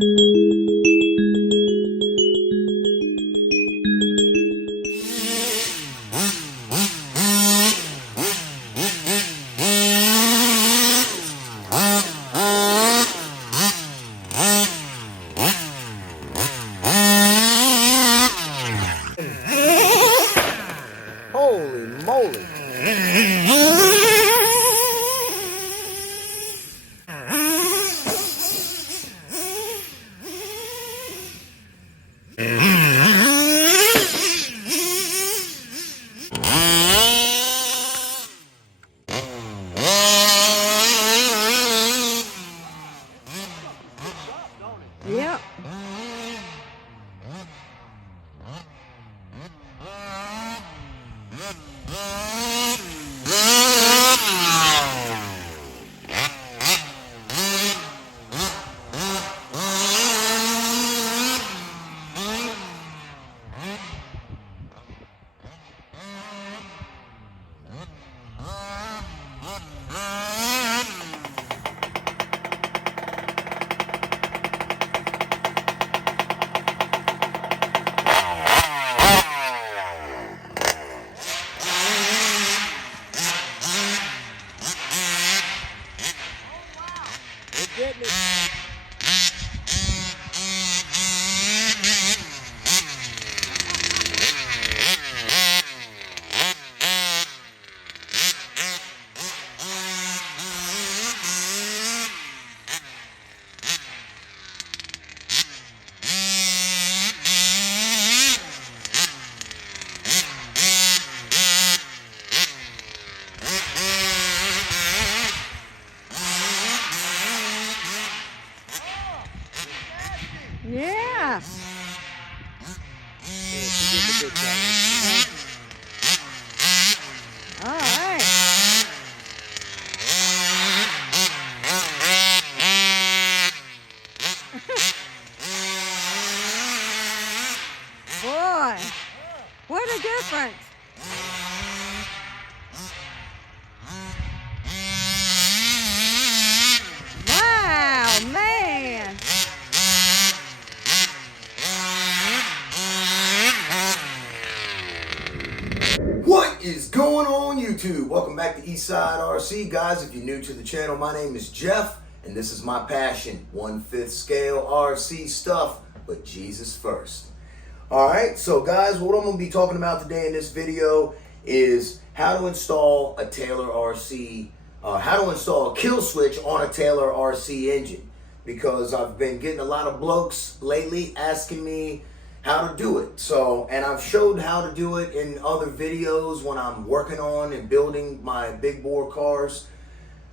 Holy moly. Yep. Getting it. Yeah. All right. Boy, what a difference. Wow, man. What is going on YouTube? Welcome back to Eastside RC. Guys, if you're new to the channel, my name is Jeff, and this is my passion. 1/5 scale RC stuff, but Jesus first. Alright, so guys, what I'm going to be talking about today in this video is how to install a Taylor RC, how to install a kill switch on a Taylor RC engine. Because I've been getting a lot of blokes lately asking me how to do it. So, and I've showed how to do it in other videos when I'm working on and building my big bore cars.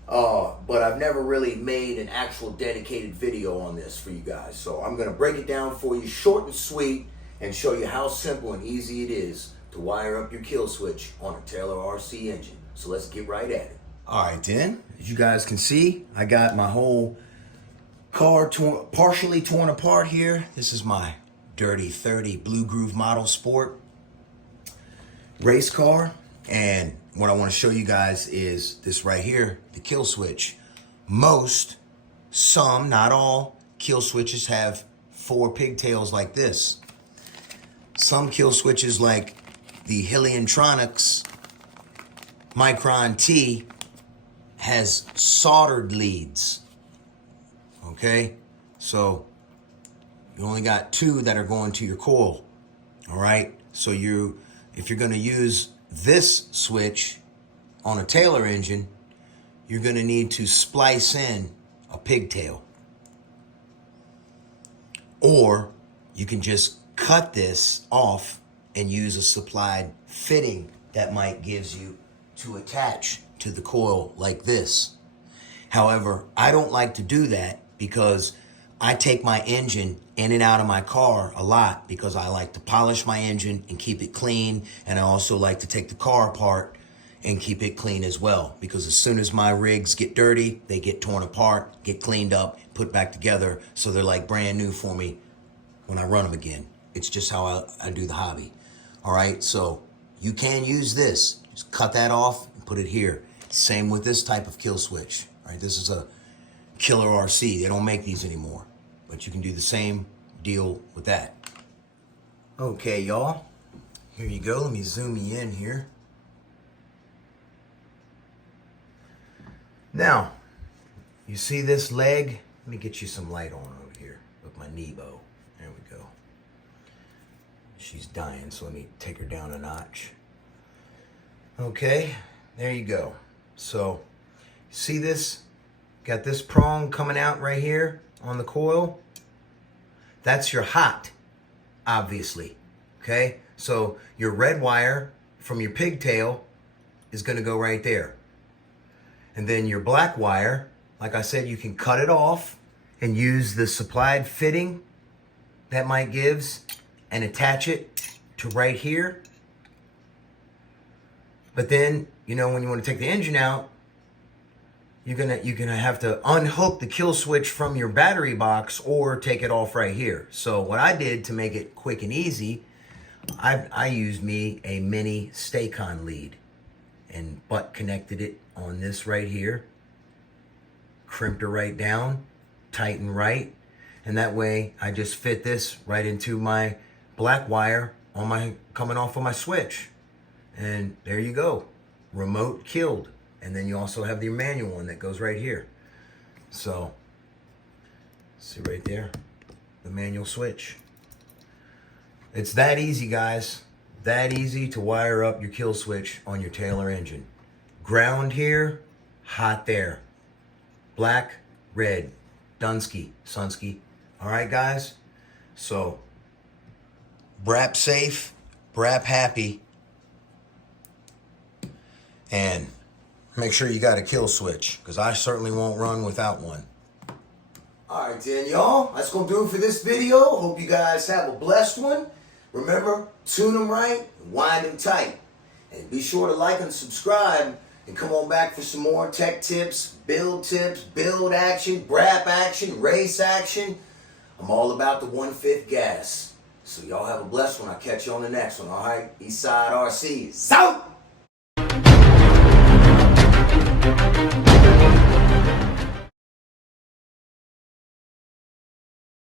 But I've never really made an actual dedicated video on this for you guys. So I'm going to break it down for you short and sweet and show you how simple and easy it is to wire up your kill switch on a Taylor RC engine. So let's get right at it. All right then, as you guys can see, I got my whole car partially torn apart here. This is my Dirty 30 Blue Groove Model Sport race car, and what I want to show you guys is this right here, the kill switch. Some, not all, kill switches have 4 pigtails like this. Some kill switches, like the Heliontronics Micron T, has soldered leads. Okay, so you only got 2 that are going to your coil. All right, so if you're going to use this switch on a Taylor engine, you're going to need to splice in a pigtail, or you can just cut this off and use a supplied fitting that might gives you to attach to the coil like this. However, I don't like to do that because I take my engine in and out of my car a lot because I like to polish my engine and keep it clean, and I also like to take the car apart and keep it clean as well, because as soon as my rigs get dirty, they get torn apart, get cleaned up, put back together, so they're like brand new for me when I run them again. It's just how I do the hobby. All right, so you can use this. Just cut that off and put it here. Same with this type of kill switch. All right, this is a Killer RC. They don't make these anymore. But but you can do the same deal with that. Okay, y'all. Here you go. Let me zoom you in here. Now, you see this leg? Let me get you some light on over here with my Nebo. There we go. She's dying, so let me take her down a notch. Okay, there you go. So, see this? Got this prong coming out right here on the coil. That's your hot, obviously. Okay, so your red wire from your pigtail is going to go right there. And then your black wire, like I said, you can cut it off and use the supplied fitting that Mike gives and attach it to right here. But then, you know, when you want to take the engine out, you're gonna have to unhook the kill switch from your battery box or take it off right here. So what I did to make it quick and easy, I used me a mini Stacon lead and butt connected it on this right here, crimped her right down, tighten right, and that way I just fit this right into my black wire on my coming off of my switch. And there you go, remote killed. And then you also have the manual one that goes right here. So, see right there, the manual switch. It's that easy, guys. That easy to wire up your kill switch on your Taylor engine. Ground here, hot there. Black, red, Dunsky, Sunsky. All right, guys? So, brap safe, brap happy, and make sure you got a kill switch, because I certainly won't run without one. All right, then, y'all. That's going to do it for this video. Hope you guys have a blessed one. Remember, tune them right and wind them tight. And be sure to like and subscribe and come on back for some more tech tips, build action, brap action, race action. I'm all about the 1/5 gas. So y'all have a blessed one. I'll catch you on the next one, all right? Eastside RC. South!